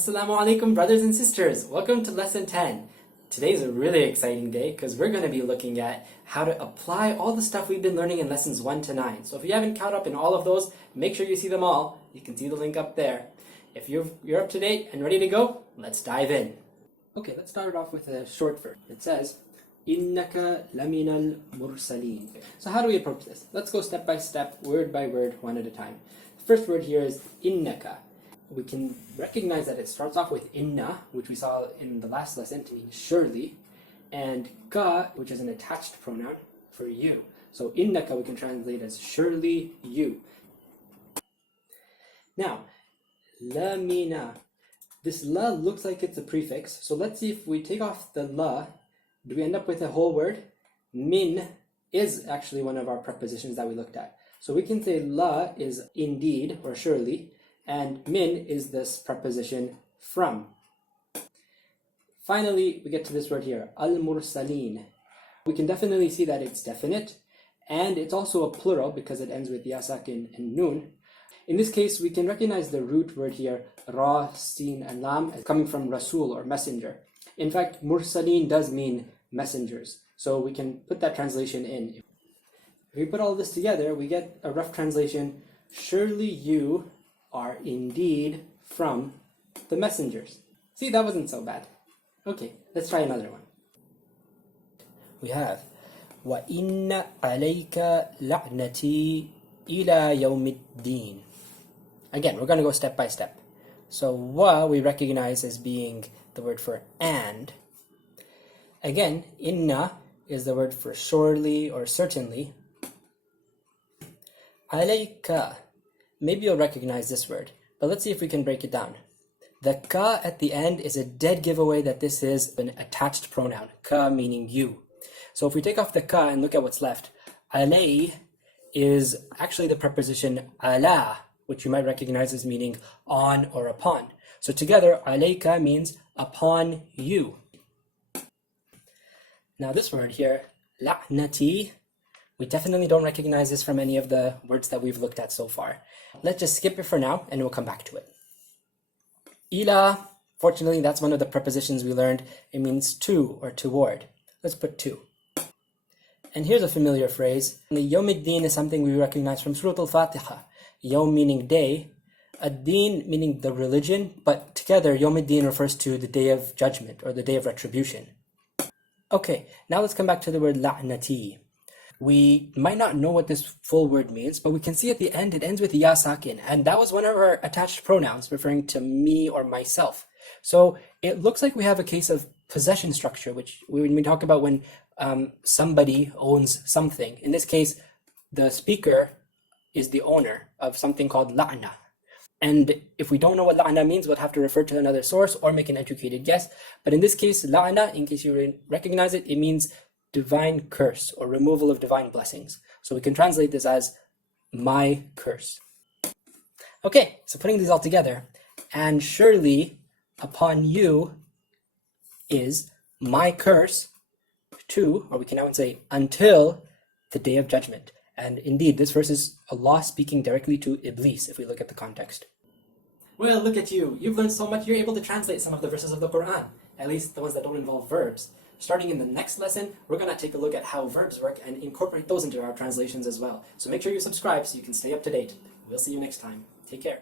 Assalamu alaikum brothers and sisters, welcome to lesson 10. Today's a really exciting day because we're going to be looking at how to apply all the stuff we've been learning in lessons 1 to 9. So if you haven't caught up in all of those, make sure you see them all. You can see the link up there. If you're up to date and ready to go, let's dive in. Okay, let's start off with a short verse. It says, Innaka laminal mursaleen. So how do we approach this? Let's go step by step, word by word, one at a time. The first word here is innaka. We can recognize that it starts off with inna, which we saw in the last lesson to mean surely, and ka, which is an attached pronoun for you. So innaka we can translate as surely you. Now, lamina. This la looks like it's a prefix, so let's see if we take off the la, do we end up with a whole word? Min is actually one of our prepositions that we looked at. So we can say la is indeed or surely, and min is this preposition from. Finally, we get to this word here, al-mursaleen. We can definitely see that it's definite, and it's also a plural because it ends with ya sakin and nun. In this case, we can recognize the root word here, ra, sin, and lam, as coming from rasul or messenger. In fact, mursaleen does mean messengers, so we can put that translation in. If we put all this together, we get a rough translation, surely you are indeed from the messengers. See, that wasn't so bad. Okay, let's try another one. We have وَإِنَّ عَلَيْكَ لَعْنَتِي إِلَى يَوْمِ الدِّينِ. Again, we're going to go step by step. So wa we recognize as being the word for and. Again, inna is the word for surely or certainly. Alayka. Maybe you'll recognize this word, but let's see if we can break it down. The ka at the end is a dead giveaway that this is an attached pronoun, ka meaning you. So if we take off the ka and look at what's left, alay is actually the preposition ala, which you might recognize as meaning on or upon. So together, alayka means upon you. Now this word here, la'nati, we definitely don't recognize this from any of the words that we've looked at so far. Let's just skip it for now and we'll come back to it. Ila, fortunately, that's one of the prepositions we learned. It means to or toward. Let's put to. And here's a familiar phrase. Yawmiddin is something we recognize from Surah Al-Fatiha. Yawm meaning day, ad-din meaning the religion, but together Yawmiddin refers to the day of judgment or the day of retribution. Okay, now let's come back to the word la'nati. We might not know what this full word means, but we can see at the end it ends with ya sakin, and that was one of our attached pronouns referring to me or myself. So it looks like we have a case of possession structure, which when we talk about when somebody owns something. In this case, the speaker is the owner of something called la'na. And if we don't know what la'na means, we'll have to refer to another source or make an educated guess. But in this case, la'na, in case you recognize it, it means divine curse or removal of divine blessings. So we can translate this as my curse. Okay, so putting these all together, and surely upon you is my curse to, or we can now say until the day of judgment. And indeed, this verse is Allah speaking directly to Iblis if we look at the context. Well, look at you. You've learned so much, you're able to translate some of the verses of the Qur'an, at least the ones that don't involve verbs. Starting in the next lesson, we're going to take a look at how verbs work and incorporate those into our translations as well. So make sure you subscribe so you can stay up to date. We'll see you next time. Take care.